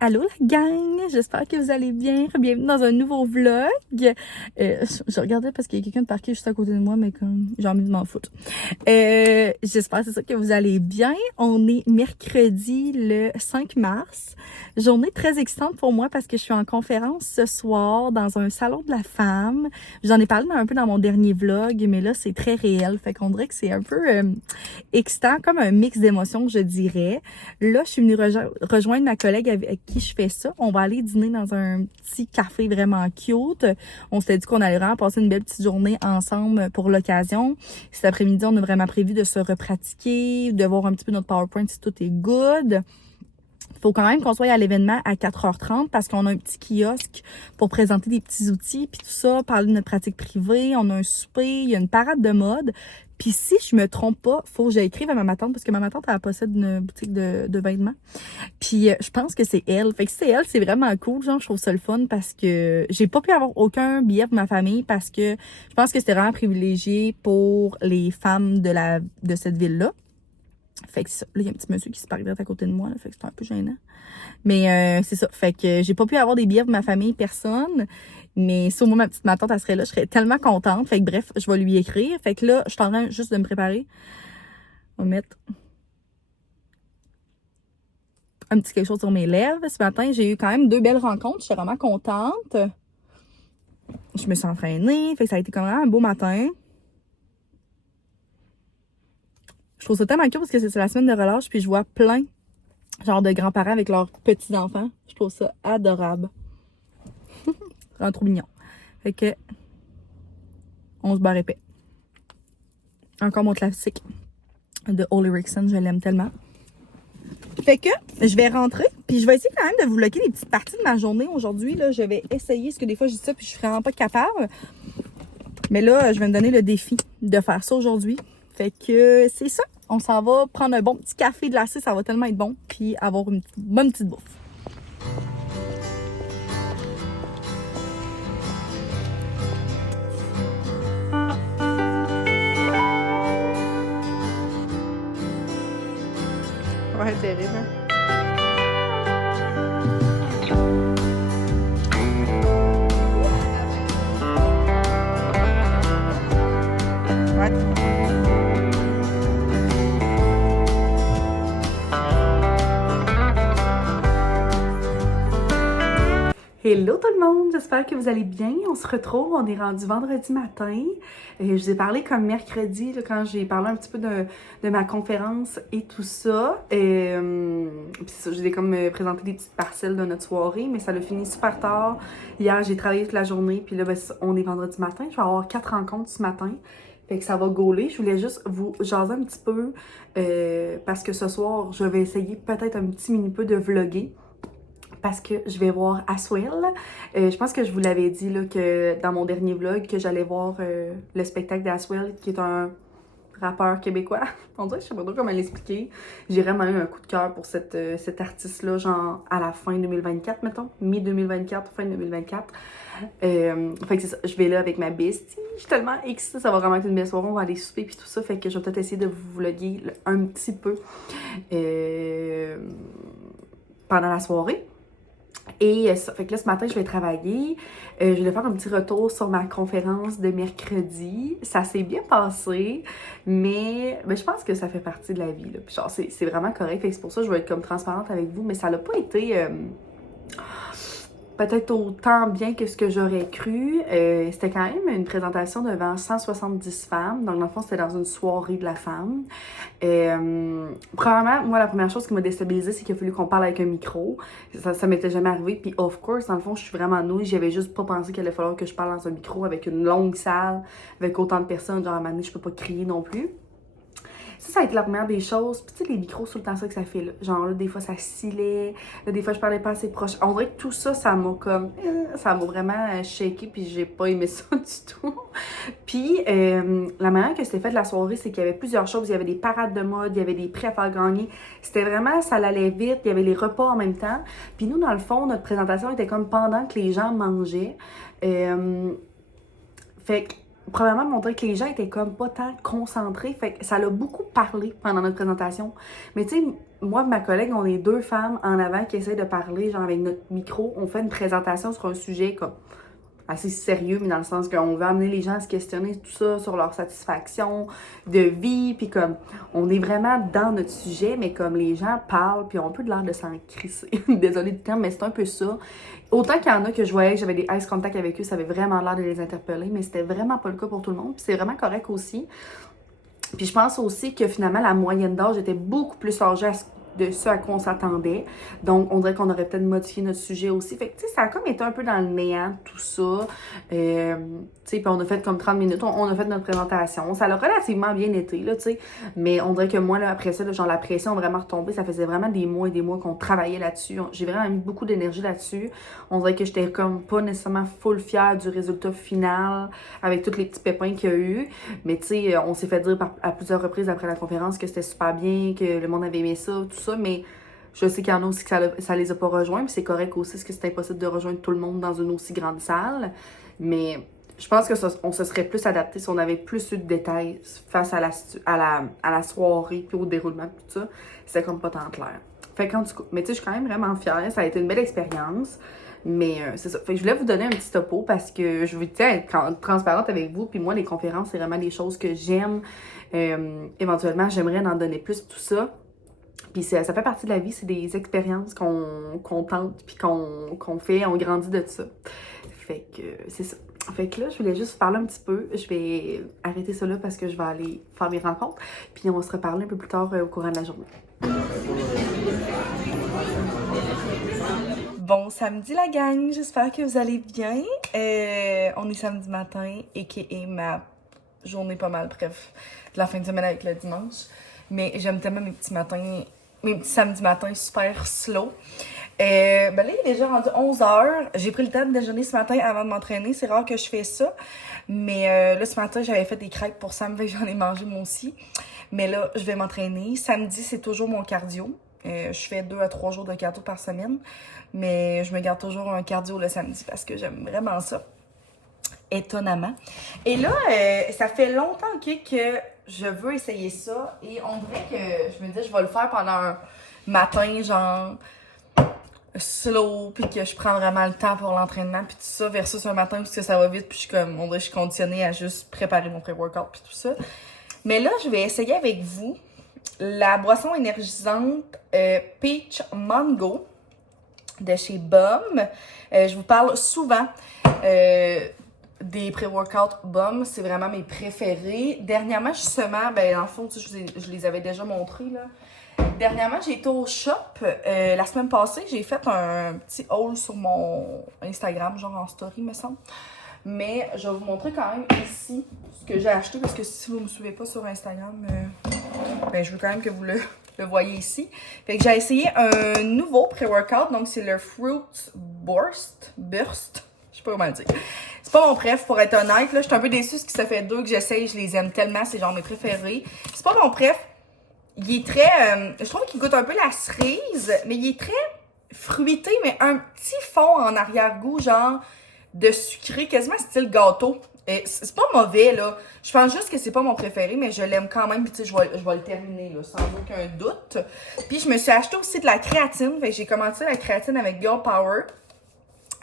Allô la gang, j'espère que vous allez bien. Bienvenue dans un nouveau vlog. Je regardais parce qu'il y a quelqu'un de parqué juste à côté de moi, mais comme j'ai envie de m'en foutre. J'espère c'est ça que vous allez bien. On est mercredi le 5 mars. Journée très excitante pour moi parce que je suis en conférence ce soir dans un salon de la femme. J'en ai parlé un peu dans mon dernier vlog, mais là c'est très réel. Fait qu'on dirait que c'est un peu excitant, comme un mix d'émotions, je dirais. Là, je suis venue rejoindre ma collègue avec qui je fais ça. On va aller dîner dans un petit café vraiment cute. On s'était dit qu'on allait vraiment passer une belle petite journée ensemble pour l'occasion. Cet après-midi, on a vraiment prévu de se repratiquer, de voir un petit peu notre PowerPoint si tout est good. Il faut quand même qu'on soit à l'événement à 4h30 parce qu'on a un petit kiosque pour présenter des petits outils puis tout ça, parler de notre pratique privée. On a un souper, il y a une parade de mode. Puis si je me trompe pas, faut que j'écrive à ma tante parce que ma tante, elle possède une boutique de vêtements. Puis je pense que c'est elle. Fait que si c'est elle, c'est vraiment cool. Genre, je trouve ça le fun parce que j'ai pas pu avoir aucun billet pour ma famille parce que je pense que c'était vraiment privilégié pour les femmes de cette ville-là. Fait que ça, là, il y a un petit monsieur qui se parle direct à côté de moi, là, fait que c'est un peu gênant. Mais c'est ça. Fait que j'ai pas pu avoir des billets pour ma famille, personne. Mais si au moins ma tante, elle serait là, je serais tellement contente. Fait que bref, je vais lui écrire. Fait que là, je suis en train juste de me préparer. On va mettre un petit quelque chose sur mes lèvres. Ce matin, j'ai eu quand même 2 belles rencontres. J'étais vraiment contente. Je me suis entraînée. Fait que ça a été quand même un beau matin. Je trouve ça tellement cool parce que c'est la semaine de relâche. Puis je vois plein genre de grands-parents avec leurs petits-enfants. Je trouve ça adorable. Vraiment trop mignon. Fait que on se barre épais. Encore mon classique de Ole Erickson, je l'aime tellement. Fait que je vais rentrer, puis je vais essayer quand même de vous vlogger des petites parties de ma journée aujourd'hui. Là, je vais essayer, parce que des fois je dis ça, puis je suis vraiment pas capable. Mais là, je vais me donner le défi de faire ça aujourd'hui. Fait que c'est ça. On s'en va prendre un bon petit café glacé, ça va tellement être bon, puis avoir une bonne petite bouffe. Ouais, terrible. Hello tout le monde, j'espère que vous allez bien. On se retrouve, on est rendu vendredi matin. Je vous ai parlé comme mercredi, là, quand j'ai parlé un petit peu de ma conférence et tout ça. Puis ça, je vais comme présenter des petites parcelles de notre soirée, mais ça a fini super tard. Hier, j'ai travaillé toute la journée, puis là, ben, on est vendredi matin. Je vais avoir 4 rencontres ce matin. Fait que ça va gauler. Je voulais juste vous jaser un petit peu parce que ce soir, je vais essayer peut-être un petit mini peu de vlogger. Parce que je vais voir Aswell. Je pense que je vous l'avais dit là, que dans mon dernier vlog que j'allais voir le spectacle d'Aswell, qui est un rappeur québécois. On dirait que je sais pas trop comment l'expliquer. J'ai vraiment eu un coup de cœur pour cet artiste-là, genre à la fin 2024, mettons. Mi-2024, fin 2024. Fait que c'est ça, je vais là avec ma bestie. Je suis tellement excitée, ça va vraiment être une belle soirée. On va aller souper puis tout ça. Fait que je vais peut-être essayer de vous vlogger un petit peu pendant la soirée. Et ça fait que là, ce matin, je vais travailler. Je vais faire un petit retour sur ma conférence de mercredi. Ça s'est bien passé, mais je pense que ça fait partie de la vie, là. Puis genre, c'est vraiment correct. Fait que c'est pour ça que je vais être comme transparente avec vous, mais ça n'a pas été peut-être autant bien que ce que j'aurais cru. C'était quand même une présentation devant 170 femmes. Donc, dans le fond, c'était dans une soirée de la femme. Premièrement, moi, la première chose qui m'a déstabilisée, c'est qu'il a fallu qu'on parle avec un micro. Ça m'était jamais arrivé. Puis, of course, dans le fond, je suis vraiment nouille. J'avais juste pas pensé qu'il allait falloir que je parle dans un micro avec une longue salle, avec autant de personnes. Genre, à un moment donné, je peux pas crier non plus. Ça a été la première des choses. Puis tu sais, les micros, c'est tout le temps ça que ça fait, là. Genre, là, des fois, ça scillait. Là, des fois, je parlais pas assez proche. On dirait que tout ça, ça m'a comme... ça m'a vraiment shaké, puis j'ai pas aimé ça du tout. Puis, la manière que c'était fait de la soirée, c'est qu'il y avait plusieurs choses. Il y avait des parades de mode, il y avait des prix à faire gagner. C'était vraiment... ça allait vite. Il y avait les repas en même temps. Puis nous, dans le fond, notre présentation était comme pendant que les gens mangeaient. Fait que... premièrement, montrer que les gens étaient comme pas tant concentrés. Fait que ça l'a beaucoup parlé pendant notre présentation. Mais tu sais, moi et ma collègue, on est deux femmes en avant qui essayent de parler, genre avec notre micro. On fait une présentation sur un sujet comme assez sérieux, mais dans le sens qu'on veut amener les gens à se questionner tout ça sur leur satisfaction de vie, puis comme on est vraiment dans notre sujet, mais comme les gens parlent, puis on a un peu de l'air de s'en crisser. Désolée du terme, mais c'est un peu ça. Autant qu'il y en a que je voyais que j'avais des ice contact avec eux, ça avait vraiment l'air de les interpeller, mais c'était vraiment pas le cas pour tout le monde, puis c'est vraiment correct aussi. Puis je pense aussi que finalement, la moyenne d'âge était beaucoup plus âgée de ce à quoi on s'attendait. Donc, on dirait qu'on aurait peut-être modifié notre sujet aussi. Fait que, tu sais, ça a comme été un peu dans le néant, tout ça. Tu sais, puis on a fait comme 30 minutes, on a fait notre présentation. Ça a relativement bien été, là, tu sais. Mais on dirait que moi, là, après ça, là, genre, la pression a vraiment retombé. Ça faisait vraiment des mois et des mois qu'on travaillait là-dessus. J'ai vraiment mis beaucoup d'énergie là-dessus. On dirait que j'étais comme pas nécessairement full fière du résultat final avec tous les petits pépins qu'il y a eu. Mais tu sais, on s'est fait dire à plusieurs reprises après la conférence que c'était super bien, que le monde avait aimé ça, tout ça. Mais je sais qu'il y en a aussi que ça les a pas rejoints. Puis c'est correct aussi, parce que c'est impossible de rejoindre tout le monde dans une aussi grande salle. Mais je pense que on se serait plus adapté si on avait plus eu de détails face à la soirée puis au déroulement tout ça. C'était comme pas tant clair. Fait qu'en tout cas, mais tu sais, je suis quand même vraiment fière. Ça a été une belle expérience. Mais c'est ça. Fait que je voulais vous donner un petit topo parce que je veux être transparente avec vous. Puis moi, les conférences, c'est vraiment des choses que j'aime. Éventuellement, j'aimerais en donner plus, tout ça. Puis ça fait partie de la vie, c'est des expériences qu'on tente, puis qu'on fait, on grandit de ça. Fait que c'est ça. Fait que là, je voulais juste vous parler un petit peu. Je vais arrêter ça là parce que je vais aller faire mes rencontres. Puis on va se reparler un peu plus tard au courant de la journée. Bon samedi la gang, j'espère que vous allez bien. On est samedi matin, a.k.a. ma journée pas mal, bref, de la fin de semaine avec le dimanche. Mais j'aime tellement mes petits samedis matins super slow. Ben là, il est déjà rendu 11h. J'ai pris le temps de déjeuner ce matin avant de m'entraîner. C'est rare que je fais ça. Mais là, ce matin, j'avais fait des crêpes pour Sam, fait que j'en ai mangé moi aussi. Mais là, je vais m'entraîner. Samedi, c'est toujours mon cardio. Je fais 2 à 3 jours de cardio par semaine. Mais je me garde toujours un cardio le samedi parce que j'aime vraiment ça. Étonnamment. Et là, ça fait longtemps que je veux essayer ça. Et on dirait que je me dis, je vais le faire pendant un matin, genre slow, puis que je prends vraiment le temps pour l'entraînement, puis tout ça, versus un matin parce que ça va vite, puis je suis comme, on dirait que je suis conditionnée à juste préparer mon pré-workout, puis tout ça. Mais là, je vais essayer avec vous la boisson énergisante Peach Mango de chez BUM. Je vous parle souvent des pré-workout BUM, c'est vraiment mes préférés. Dernièrement, justement, ben dans le fond, je les avais déjà montrés, là. Dernièrement, j'ai été au shop. La semaine passée, j'ai fait un petit haul sur mon Instagram, genre en story, me semble. Mais je vais vous montrer quand même ici ce que j'ai acheté, parce que si vous ne me suivez pas sur Instagram, ben je veux quand même que vous le voyez ici. Fait que j'ai essayé un nouveau pré-workout, donc c'est le Fruit Burst. Je sais pas comment le dire. C'est pas mon préf, pour être honnête. Là, je suis un peu déçue parce que ça fait 2 que j'essaye. Je les aime tellement, c'est genre mes préférés. C'est pas mon préf. Il est très... je trouve qu'il goûte un peu la cerise, mais il est très fruité, mais un petit fond en arrière-goût, genre de sucré, quasiment style gâteau. Et c'est pas mauvais, là. Je pense juste que c'est pas mon préféré, mais je l'aime quand même. Puis tu sais, je vais le terminer, là, sans aucun doute. Puis je me suis acheté aussi de la créatine. Fait que j'ai commencé la créatine avec Girl Power.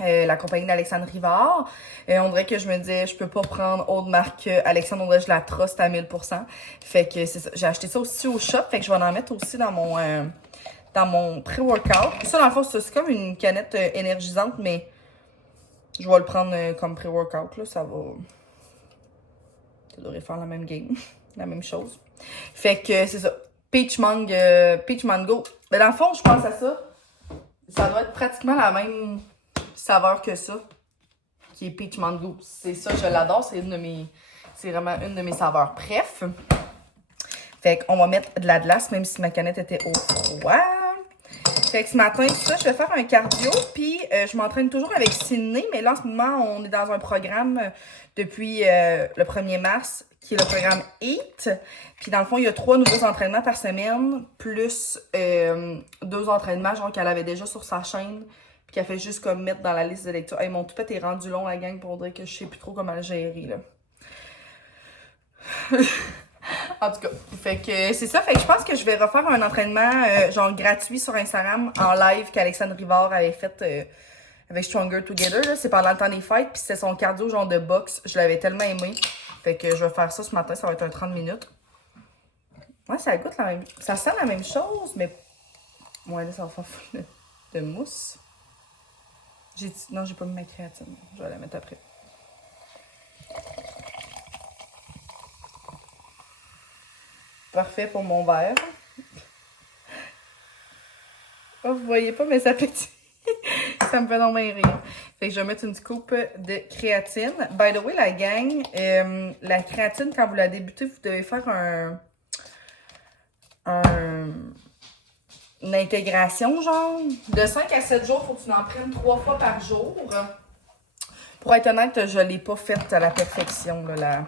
La compagnie d'Alexandre Rivard. On dirait que je me disais, je peux pas prendre autre marque que Alexandre, on dirait que je la truste à 1000%. Fait que c'est ça. J'ai acheté ça aussi au shop, fait que je vais en mettre aussi dans mon pré-workout. Puis ça, dans le fond, c'est comme une canette énergisante, mais je vais le prendre comme pré-workout, là. Ça devrait faire la même game, la même chose. Fait que c'est ça. Peach Mango. Mais dans le fond, je pense à ça. Ça doit être pratiquement la même saveur que ça, qui est Peach Mango. C'est ça, je l'adore. C'est vraiment une de mes saveurs. Bref. Fait qu'on va mettre de la glace, même si ma canette était au froid. Fait que ce matin, ça, je vais faire un cardio. Puis, je m'entraîne toujours avec Sydney. Mais là, en ce moment, on est dans un programme depuis le 1er mars, qui est le programme EAT. Puis, dans le fond, il y a 3 nouveaux entraînements par semaine, plus 2 entraînements, genre qu'elle avait déjà sur sa chaîne. Puis qu'elle fait juste comme mettre dans la liste de lecture. Hey, mon toupette est rendu long, la gang, pour dire que je sais plus trop comment le gérer, là. En tout cas, fait que c'est ça. Fait que je pense que je vais refaire un entraînement genre gratuit sur Instagram en live qu'Alexandre Rivard avait fait avec Stronger Together. C'est pendant le temps des fêtes. Puis c'était son cardio genre de boxe. Je l'avais tellement aimé. Fait que je vais faire ça ce matin. Ça va être un 30 minutes. Ouais, ça goûte la même... Ça sent la même chose, mais... Ouais, là, ça va faire fou de mousse. Non, j'ai pas mis ma créatine. Je vais la mettre après. Parfait pour mon verre. Oh, vous voyez pas, mais ça pétille. Ça me fait non bien rire. Fait que je vais mettre une petite coupe de créatine. By the way, la gang, la créatine, quand vous la débutez, vous devez faire une intégration, genre. De 5 à 7 jours, il faut que tu en prennes 3 fois par jour. Pour être honnête, je ne l'ai pas faite à la perfection, là,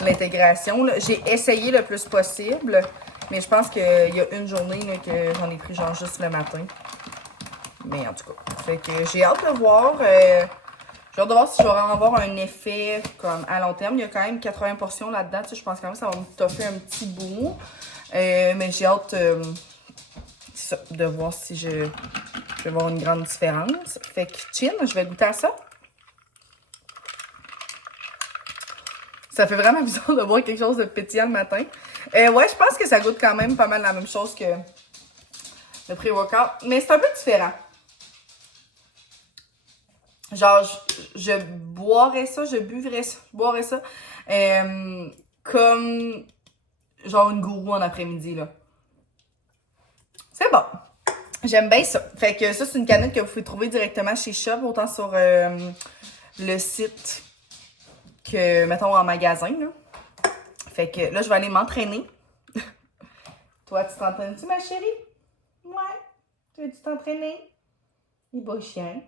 l'intégration. J'ai essayé le plus possible, mais je pense qu'il y a une journée là, que j'en ai pris genre juste le matin. Mais en tout cas, fait que j'ai hâte de voir. J'ai hâte de voir si je vais avoir un effet comme à long terme. Il y a quand même 80 portions là-dedans. Tu sais, je pense quand même que ça va me toffer un petit bout. Mais j'ai hâte de voir si je vais voir une grande différence. Fait que chin, je vais goûter à ça. Ça fait vraiment bizarre de boire quelque chose de pétillant le matin. Ouais, je pense que ça goûte quand même pas mal la même chose que le pré-workout. Mais c'est un peu différent. Genre, je boirais ça, je buvrais ça, je boirais ça. Comme genre une gourou en après-midi, là. C'est bon. J'aime bien ça. Fait que ça, c'est une canette que vous pouvez trouver directement chez Shop, autant sur le site que, mettons, en magasin, là. Fait que là, je vais aller m'entraîner. Toi, tu t'entraînes-tu, ma chérie? Ouais. Tu veux-tu t'entraîner? Il beau chien.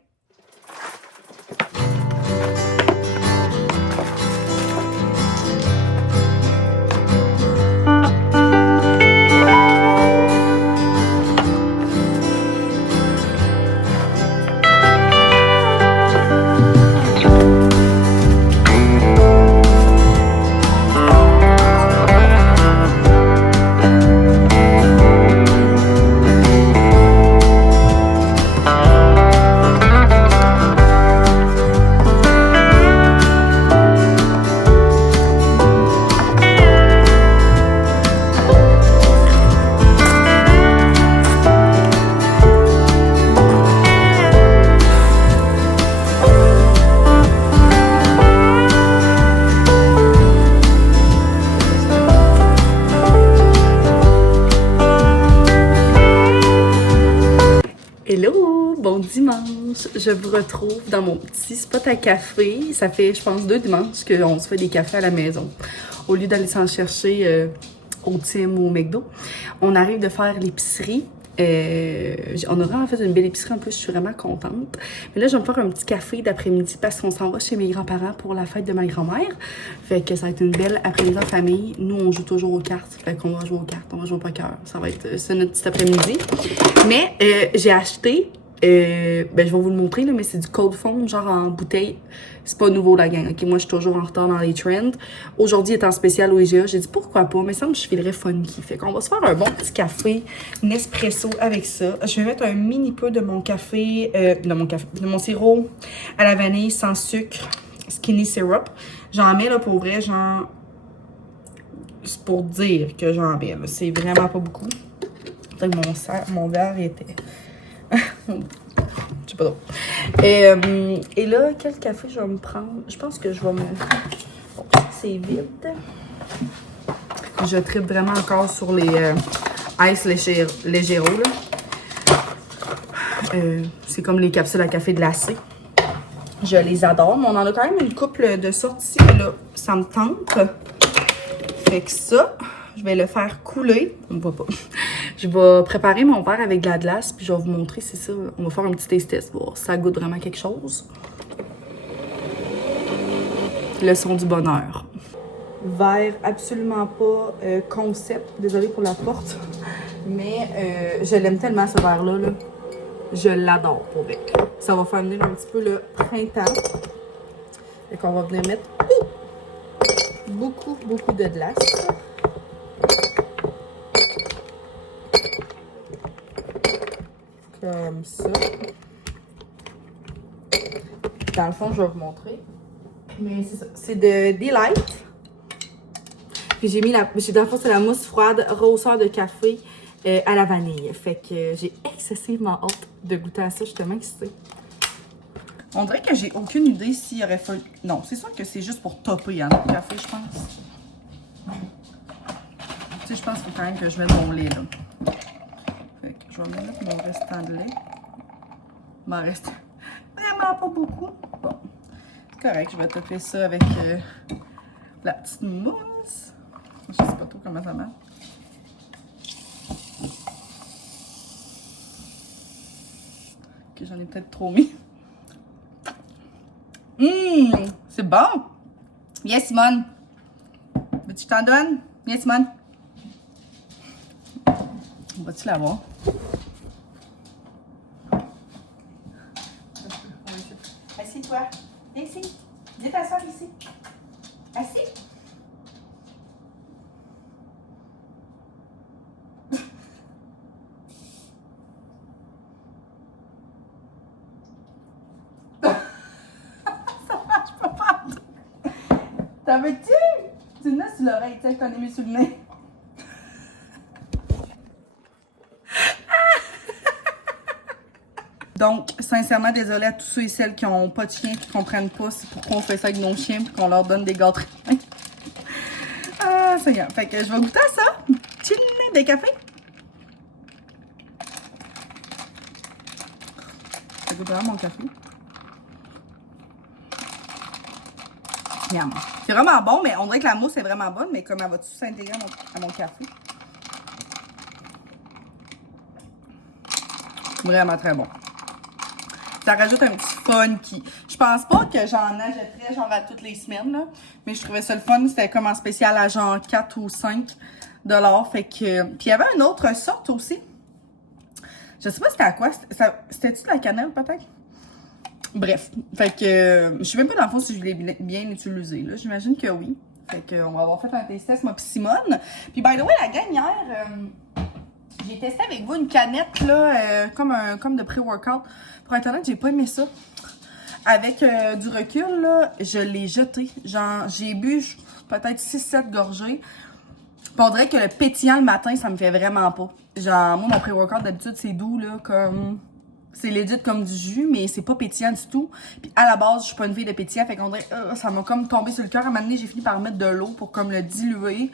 Hello, bon dimanche! Je vous retrouve dans mon petit spot à café. Ça fait, je pense, 2 dimanches qu'on se fait des cafés à la maison. Au lieu d'aller s'en chercher au Tim ou au McDo, on arrive de faire l'épicerie. On a vraiment fait une belle épicerie en plus, je suis vraiment contente. Mais là, je vais me faire un petit café d'après-midi parce qu'on s'en va chez mes grands-parents pour la fête de ma grand-mère. Fait que ça va être une belle après-midi en famille. Nous, on joue toujours aux cartes. Fait qu'on va jouer aux cartes, on va jouer au poker. Ça va être c'est notre petit après-midi. Mais j'ai acheté, je vais vous le montrer, là, mais c'est du cold foam, genre en bouteille. C'est pas nouveau la gang, ok? Moi, je suis toujours en retard dans les trends. Aujourd'hui, est en spécial au IGA. J'ai dit pourquoi pas, mais ça me filerait funky. Fait qu'on va se faire un bon petit café Nespresso avec ça. Je vais mettre un mini peu de mon café, de mon sirop à la vanille sans sucre, skinny syrup. J'en mets là pour vrai, genre, c'est pour dire que j'en mets. C'est vraiment pas beaucoup. Peut-être que mon verre était. Je sais pas trop. Et là, quel café je vais me prendre? Je pense que je vais me... Bon, c'est vide. Je tripe vraiment encore sur les Ice Legero, là. C'est comme les capsules à café glacé. Je les adore, mais on en a quand même une couple de sorties. Là, ça me tente. Fait que ça, je vais le faire couler. On ne voit pas. Je vais préparer mon verre avec de la glace, puis je vais vous montrer, c'est ça. On va faire un petit taste test, voir si ça goûte vraiment quelque chose. Le son du bonheur. Verre absolument pas concept. Désolée pour la porte. Mais je l'aime tellement, ce verre-là. Là. Je l'adore, pour vrai. Ça va faire venir un petit peu le printemps. Et qu'on va venir mettre beaucoup de glace. Comme ça. Dans le fond, je vais vous montrer. Mais c'est ça. C'est de Delight. Puis j'ai mis dans le fond, c'est la mousse froide roseur de café à la vanille. Fait que j'ai excessivement hâte de goûter à ça. Je suis tellement excitée. On dirait que j'ai aucune idée s'il y aurait fallu... Non, c'est sûr que c'est juste pour topper hein, le café, je pense. Tu sais, je pense qu'il faut quand même que je mette mon lait, là. Fait que je vais mettre mon restant de lait. Il m'en reste vraiment pas beaucoup. Bon, c'est correct, je vais topper ça avec la petite mousse. Je sais pas trop comment ça marche. Ok, j'en ai peut-être trop mis. C'est bon! Yes, Simone! Veux-tu que je t'en donne? Yes, Simone! Va-tu l'avoir? Assis-toi! Viens ici! Viens t'asseoir ici! Assis! T'en veux-tu? Tu le mets sur l'oreille, tu sais, t'en ai mis sur le nez. Donc, sincèrement, désolée à tous ceux et celles qui n'ont pas de chien et qui ne comprennent pas pourquoi on fait ça avec nos chiens et qu'on leur donne des gâteaux. Ah, Seigneur. Fait que je vais goûter à ça. Petit nez de café. Ça goûte vraiment mon café. Miam. C'est vraiment bon, mais on dirait que la mousse est vraiment bonne, mais comme elle va-tu s'intégrer à mon café? Vraiment très bon. Ça rajoute un petit fun qui... Je pense pas que j'en achèterais genre à toutes les semaines, là. Mais je trouvais ça le fun. C'était comme en spécial à genre 4 ou 5 $. Fait que... Puis il y avait une autre sorte aussi. Je sais pas c'était à quoi. C'était-tu de la cannelle peut-être? Bref. Fait que... je sais même pas dans le fond si je l'ai bien utilisé, là. J'imagine que oui. Fait que on va avoir fait un test moi pis Simone. Puis by the way, la gang hier... j'ai testé avec vous une canette, là, comme de pré-workout. Pour être honnête, j'ai pas aimé ça. Avec du recul, là, je l'ai jeté. Genre, j'ai bu peut-être 6-7 gorgées. Puis on dirait que le pétillant le matin, ça me fait vraiment pas. Genre, moi, mon pré-workout, d'habitude, c'est doux, là, comme... C'est legit comme du jus, mais c'est pas pétillant du tout. Puis à la base, je suis pas une fille de pétillant, fait qu'on dirait... ça m'a comme tombé sur le cœur. À un moment donné, j'ai fini par mettre de l'eau pour comme le diluer.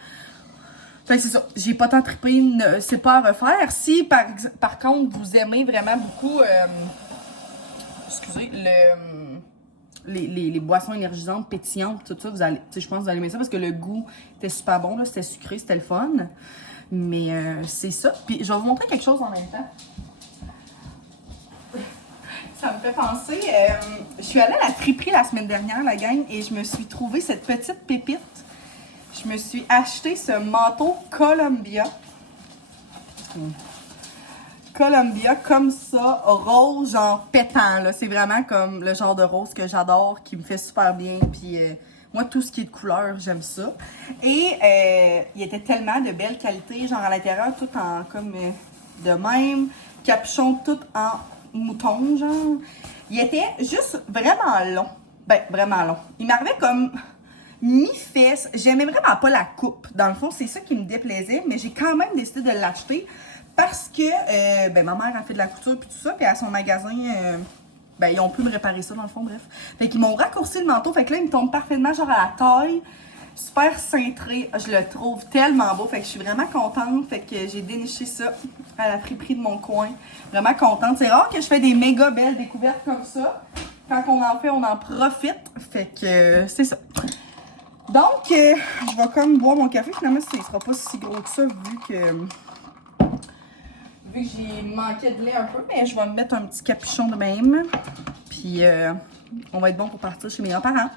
Fait que c'est ça, j'ai pas tant trippé, c'est pas à refaire. Si par contre vous aimez vraiment beaucoup, excusez, les boissons énergisantes, pétillantes, tout ça, vous allez, je pense que vous allez aimer ça parce que le goût était super bon, là, c'était sucré, c'était le fun. Mais c'est ça. Puis je vais vous montrer quelque chose en même temps. Ça me fait penser, je suis allée à la friperie la semaine dernière, la gang, et je me suis trouvé cette petite pépite. Je me suis acheté ce manteau Columbia. Columbia comme ça, rose, genre pétant, là. C'est vraiment comme le genre de rose que j'adore, qui me fait super bien. Puis moi, tout ce qui est de couleur, j'aime ça. Et il était tellement de belle qualité, genre à l'intérieur, tout en comme de même. Capuchon tout en mouton, genre. Il était juste vraiment long. Ben, vraiment long. Il m'arrivait comme... mi-fesse. J'aimais vraiment pas la coupe. Dans le fond, c'est ça qui me déplaisait, mais j'ai quand même décidé de l'acheter parce que ben, ma mère a fait de la couture puis tout ça, puis à son magasin, ben, ils ont pu me réparer ça dans le fond, bref. Fait qu'ils m'ont raccourci le manteau, fait que là, il me tombe parfaitement genre à la taille, super cintré. Je le trouve tellement beau, fait que je suis vraiment contente, fait que j'ai déniché ça à la friperie de mon coin. Vraiment contente. C'est rare que je fais des méga belles découvertes comme ça. Quand on en fait, on en profite. Fait que c'est ça. Donc, je vais comme boire mon café. Finalement, il ne sera pas si gros que ça vu que j'ai manqué de lait un peu. Mais je vais me mettre un petit capuchon de même. Puis, on va être bon pour partir chez mes grands-parents.